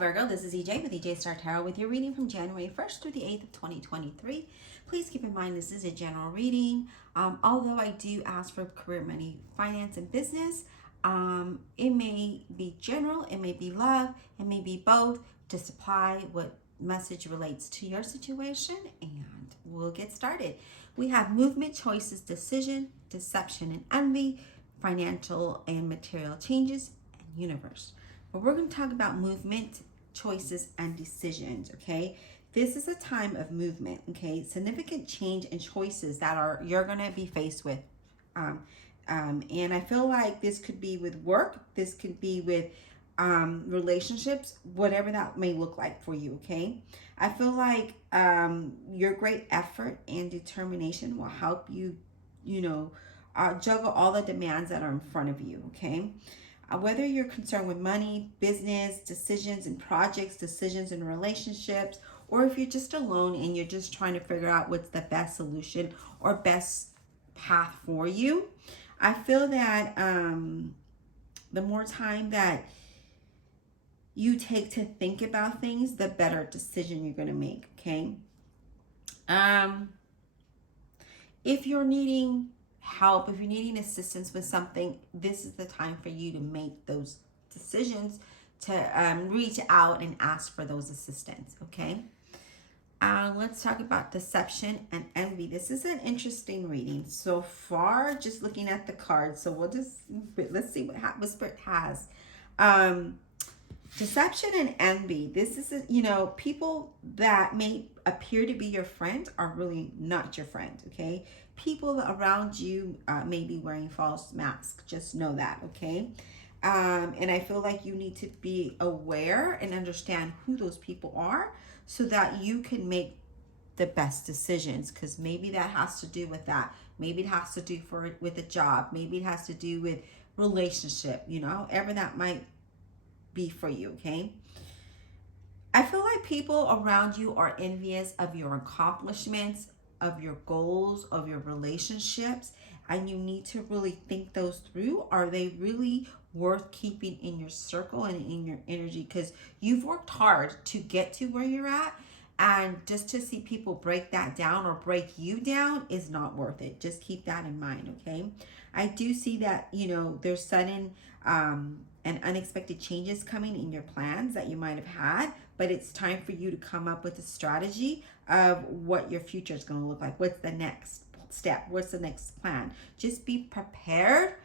Virgo, this is EJ with EJ Star Tarot with your reading from January 1st through the 8th of 2023. Please keep in mind this is a general reading. Although I do ask for career, money, finance, and business, it may be general, it may be love, it may be both. Just apply what message relates to your situation and we'll get started. We have movement, choices, decision, deception, and envy, financial and material changes, and universe. But we're going to talk about movement, choices, and decisions, okay? This is a time of movement, okay? Significant change and choices that you're going to be faced with. And I feel like this could be with work. This could be with relationships, whatever that may look like for you, okay? I feel like your great effort and determination will help you, juggle all the demands that are in front of you, okay? Whether you're concerned with money, business, decisions and projects, decisions and relationships, or if you're just alone and you're just trying to figure out what's the best solution or best path for you, I feel that the more time that you take to think about things, the better decision you're going to make, okay? If you're needing help, if you're needing assistance with something, this is the time for you to make those decisions, to reach out and ask for those assistance, okay? Let's talk about deception and envy. This is an interesting reading so far, just looking at the cards. So let's see what Spirit has. Deception and envy. This is, people that may appear to be your friend are really not your friend, okay? People around you may be wearing false masks. Just know that, okay? And I feel like you need to be aware and understand who those people are so that you can make the best decisions, because maybe that has to do with that. Maybe it has to do with a job. Maybe it has to do with relationship, however that might be for you, okay? I feel like people around you are envious of your accomplishments, of your goals, of your relationships, and you need to really think those through. Are they really worth keeping in your circle and in your energy? Because you've worked hard to get to where you're at, and just to see people break that down or break you down is not worth it. Just keep that in mind, okay? I do see that, there's sudden and unexpected changes coming in your plans that you might have had, but it's time for you to come up with a strategy of what your future is going to look like. What's the next step? What's the next plan? Just be prepared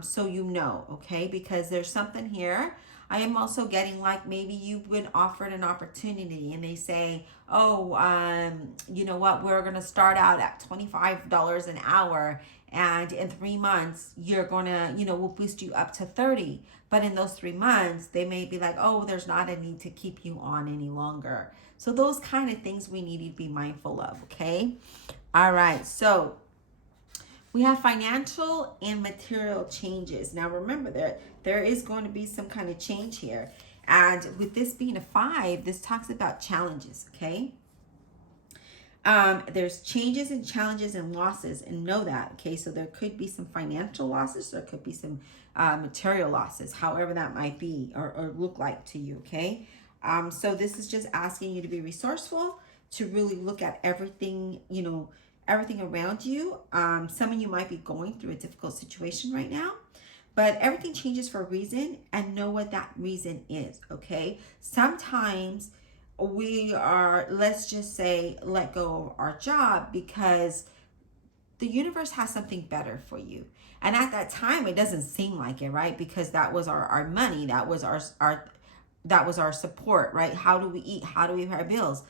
so you know, okay? Because there's something here. I am also getting like maybe you've been offered an opportunity and they say, you know what, we're going to start out at $25 an hour. And in 3 months, you're going to, we'll boost you up to 30. But in those 3 months, they may be like, oh, there's not a need to keep you on any longer. So those kind of things we need to be mindful of, okay? All right, so we have financial and material changes. Now, remember that there is going to be some kind of change here. And with this being a 5, this talks about challenges, okay? There's changes and challenges and losses, and know that, okay? So there could be some financial losses, there could be some material losses, however that might be or look like to you, okay? So this is just asking you to be resourceful, to really look at everything, everything around you. Some of you might be going through a difficult situation right now, but everything changes for a reason, and know what that reason is, okay? Sometimes we are, let's just say, let go of our job because the universe has something better for you. And at that time, it doesn't seem like it, right? Because that was our money, that was our support, right? How do we eat? How do we pay our bills?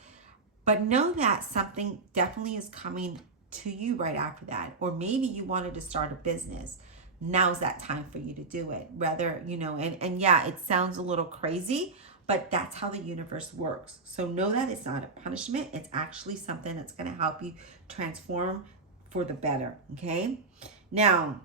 But know that something definitely is coming to you right after that. Or maybe you wanted to start a business. Now's that time for you to do it. Rather, and yeah, it sounds a little crazy, but that's how the universe works. So know that it's not a punishment. It's actually something that's going to help you transform for the better, okay? Now,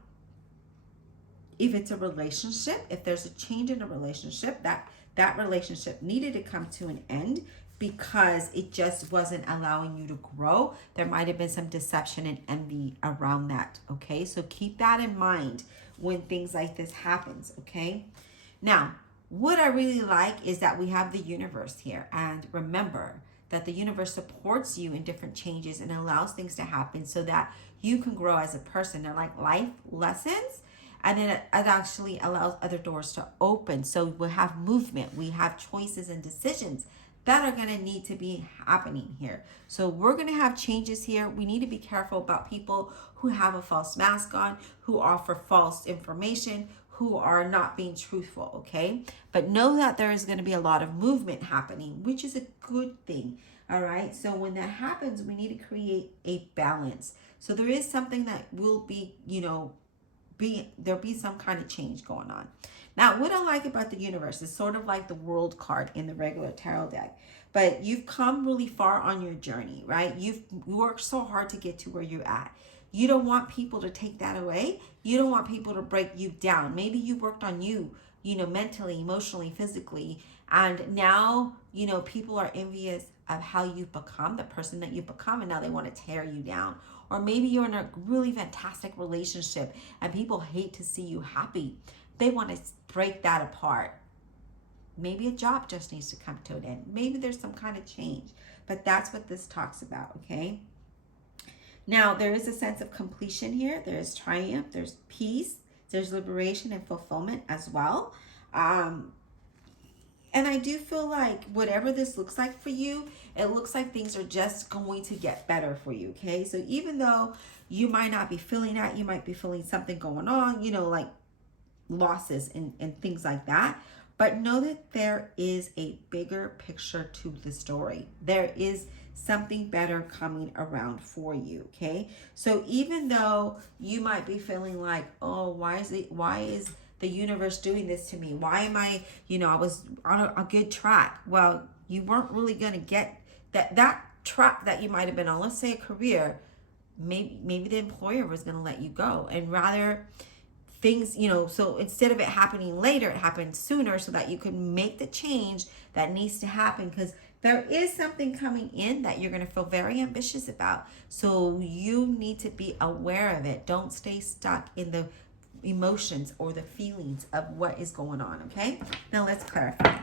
if it's a relationship, if there's a change in a relationship, that relationship needed to come to an end because it just wasn't allowing you to grow. There might have been some deception and envy around that, okay? So keep that in mind when things like this happens, okay? Now, What I really like is that we have the universe here. And remember that the universe supports you in different changes and allows things to happen so that you can grow as a person. They're like life lessons. And then it actually allows other doors to open. So we have movement, we have choices and decisions that are going to need to be happening here. So we're going to have changes here. We need to be careful about people who have a false mask on, who offer false information, who are not being truthful, okay? But know that there is going to be a lot of movement happening, which is a good thing, all right? So when that happens, we need to create a balance. So there is something that will be, there'll be some kind of change going on. Now, what I like about the universe is sort of like the world card in the regular tarot deck. But you've come really far on your journey, right? You've worked so hard to get to where you're at. You don't want people to take that away. You don't want people to break you down. Maybe you worked on you, mentally, emotionally, physically. And now, people are envious of how you've become, the person that you've become, and now they want to tear you down. Or maybe you're in a really fantastic relationship and people hate to see you happy. They want to break that apart. Maybe a job just needs to come to an end. Maybe there's some kind of change. But that's what this talks about, okay? Now, there is a sense of completion here. There's triumph, there's peace, there's liberation and fulfillment as well. And I do feel like whatever this looks like for you, it looks like things are just going to get better for you, okay? So even though you might not be feeling that, you might be feeling something going on, like losses and things like that. But know that there is a bigger picture to the story. There is something better coming around for you, okay? So even though you might be feeling like, oh, why is the universe doing this to me? Why am I, I was on a good track. Well, you weren't really going to get that track that you might have been on, let's say a career, maybe the employer was going to let you go, and rather things, so instead of it happening later, it happened sooner so that you could make the change that needs to happen, because there is something coming in that you're going to feel very ambitious about. So you need to be aware of it. Don't stay stuck in the emotions or the feelings of what is going on, okay? Now let's clarify.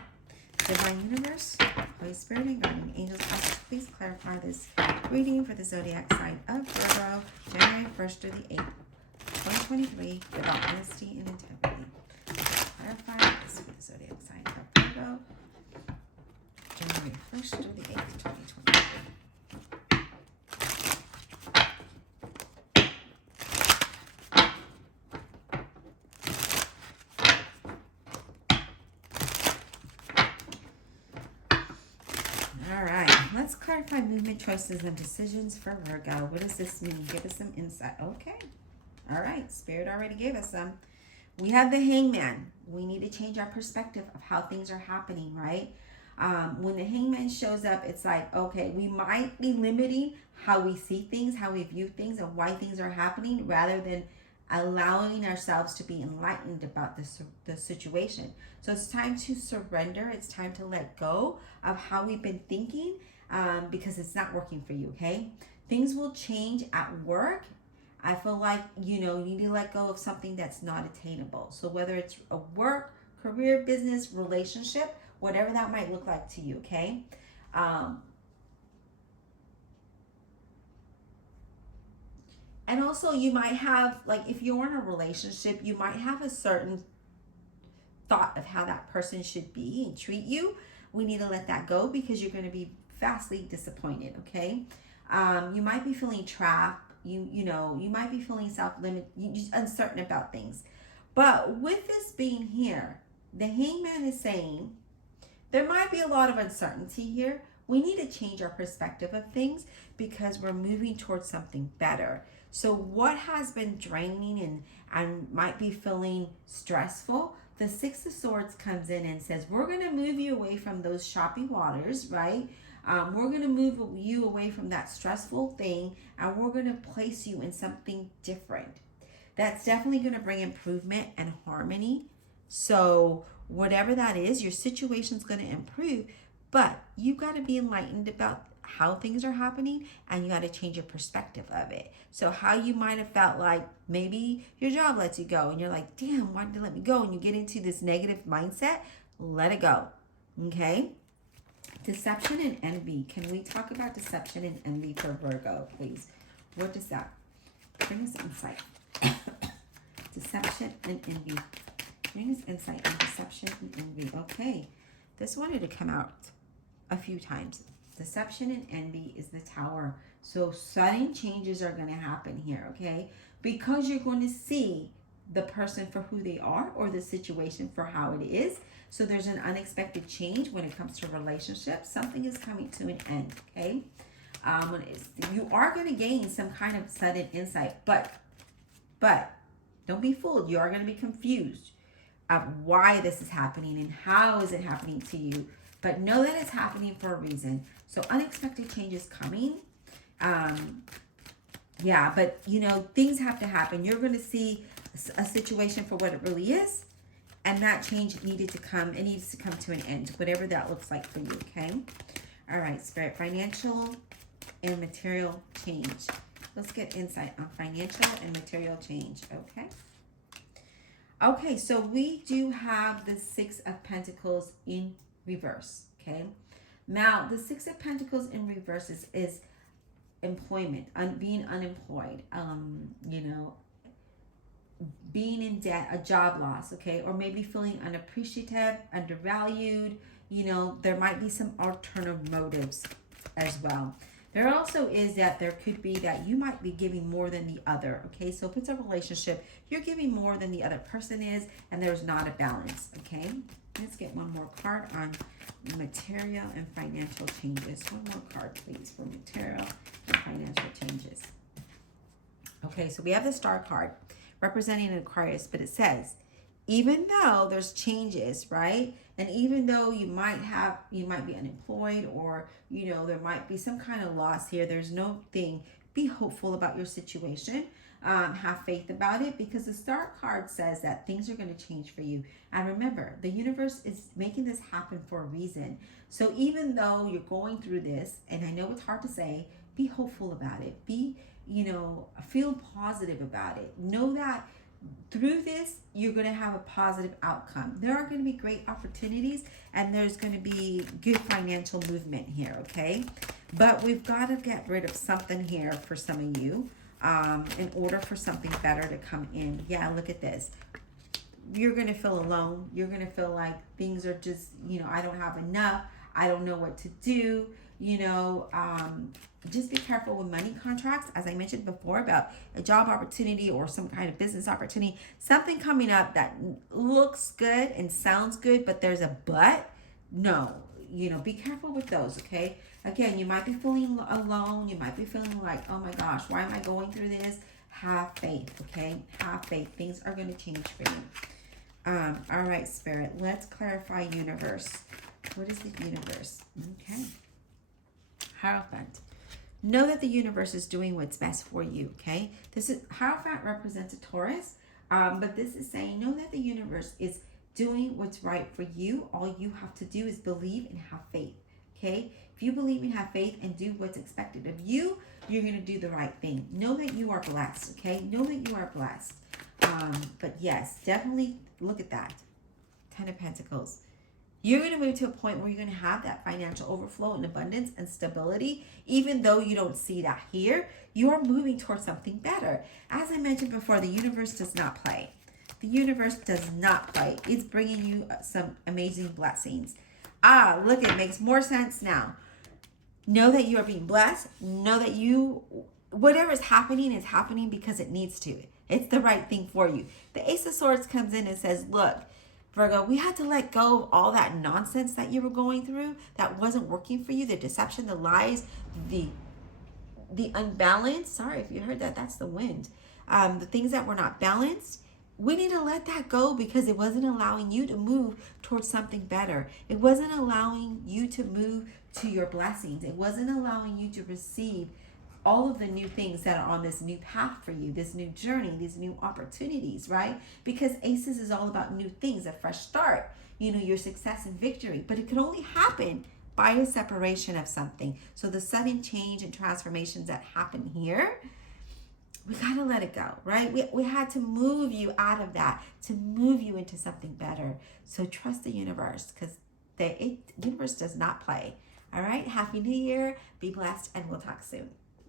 Divine Universe, Holy Spirit, and Guardian Angels, please clarify this reading for the zodiac sign of Virgo, January 1st through the 8th, 2023, about honesty and integrity. Clarify this for the zodiac sign of Virgo, January 1st through the 8th, 2023. All right, let's clarify movement, choices, and decisions for Virgo. What does this mean? Give us some insight. Okay. All right, Spirit already gave us some. We have the Hangman. We need to change our perspective of how things are happening, right? When the Hangman shows up, it's like, okay, we might be limiting how we see things, how we view things, and why things are happening, rather than allowing ourselves to be enlightened about the situation. So it's time to surrender. It's time to let go of how we've been thinking, because it's not working for you, okay? Things will change at work. I feel like, you need to let go of something that's not attainable. So whether it's a work, career, business, relationship, whatever that might look like to you, okay? And also you might have, like, if you're in a relationship, you might have a certain thought of how that person should be and treat you. We need to let that go, because you're going to be vastly disappointed, okay? You might be feeling trapped. You might be feeling self-limited, just uncertain about things. But with this being here, the Hangman is saying there might be a lot of uncertainty here. We need to change our perspective of things, because we're moving towards something better. So what has been draining and might be feeling stressful, the Six of Swords comes in and says, we're going to move you away from those choppy waters, right? We're going to move you away from that stressful thing, and we're going to place you in something different. That's definitely going to bring improvement and harmony. So whatever that is, your situation's going to improve, but you got to be enlightened about how things are happening, and you got to change your perspective of it. So how you might have felt like maybe your job lets you go and you're like, damn, why did they let me go? And you get into this negative mindset. Let it go. Okay? Deception and envy. Can we talk about deception and envy for Virgo, please? What is that? Bring us insight. Deception and envy. Bring us insight on deception and envy. Okay. This wanted to come out a few times. Deception and envy is the Tower. So sudden changes are going to happen here, okay? Because you're going to see the person for who they are or the situation for how it is. So there's an unexpected change when it comes to relationships. Something is coming to an end, okay? You are going to gain some kind of sudden insight, but don't be fooled. You are going to be confused of why this is happening and how is it happening to you. But know that it's happening for a reason. So unexpected change is coming. Yeah, but things have to happen. You're going to see a situation for what it really is. And that change needed to come. It needs to come to an end, whatever that looks like for you, okay? All right, Spirit, financial and material change. Let's get insight on financial and material change, okay? Okay, so we do have the Six of Pentacles in reverse, okay? Now, the Six of Pentacles in reverse is employment, being unemployed, being in debt, a job loss, okay? Or maybe feeling unappreciative, undervalued. There might be some alternative motives as well. There also is that there could be that you might be giving more than the other, okay? So if it's a relationship, you're giving more than the other person is, and there's not a balance, okay? Let's get one more card on material and financial changes. One more card, please, for material and financial changes. Okay, so we have the Star card representing an Aquarius, but it says, even though there's changes, right? And even though you might be unemployed, or, there might be some kind of loss here, there's no thing. Be hopeful about your situation. Have faith about it, because the Star card says that things are going to change for you. And remember, the universe is making this happen for a reason. So even though you're going through this, and I know it's hard to say, be hopeful about it. Feel positive about it. Know that through this, you're going to have a positive outcome. There are going to be great opportunities, and there's going to be good financial movement here, okay? But we've got to get rid of something here for some of you in order for something better to come in. Yeah, look at this. You're going to feel alone. You're going to feel like things are just, I don't have enough. I don't know what to do. Just be careful with money contracts, as I mentioned before, about a job opportunity or some kind of business opportunity, something coming up that looks good and sounds good, but there's a but. No, be careful with those, okay? Again, you might be feeling alone. You might be feeling like, oh my gosh, why am I going through this? Have faith, okay? Have faith. Things are going to change for you. All right, Spirit, let's clarify universe. What is the universe? Okay. Hierophant. Know that the universe is doing what's best for you, okay? Hierophant represents a Taurus, but this is saying, know that the universe is doing what's right for you. All you have to do is believe and have faith, okay? If you believe and have faith and do what's expected of you, you're going to do the right thing. Know that you are blessed, okay? Know that you are blessed. But yes, definitely look at that. 10 of Pentacles. You're going to move to a point where you're going to have that financial overflow and abundance and stability. Even though you don't see that here, you are moving towards something better. As I mentioned before, the universe does not play. The universe does not play. It's bringing you some amazing blessings. Look, it makes more sense now. Know that you are being blessed. Know that whatever is happening because it needs to. It's the right thing for you. The Ace of Swords comes in and says, look, Virgo, we had to let go of all that nonsense that you were going through that wasn't working for you, the deception, the lies, the unbalance. Sorry if you heard that, that's the wind. The things that were not balanced, we need to let that go because it wasn't allowing you to move towards something better. It wasn't allowing you to move to your blessings. It wasn't allowing you to receive all of the new things that are on this new path for you, this new journey, these new opportunities, right? Because Aces is all about new things, a fresh start, your success and victory. But it can only happen by a separation of something. So the sudden change and transformations that happen here, we got to let it go, right? We had to move you out of that to move you into something better. So trust the universe, because the universe does not play. All right. Happy New Year. Be blessed, and we'll talk soon.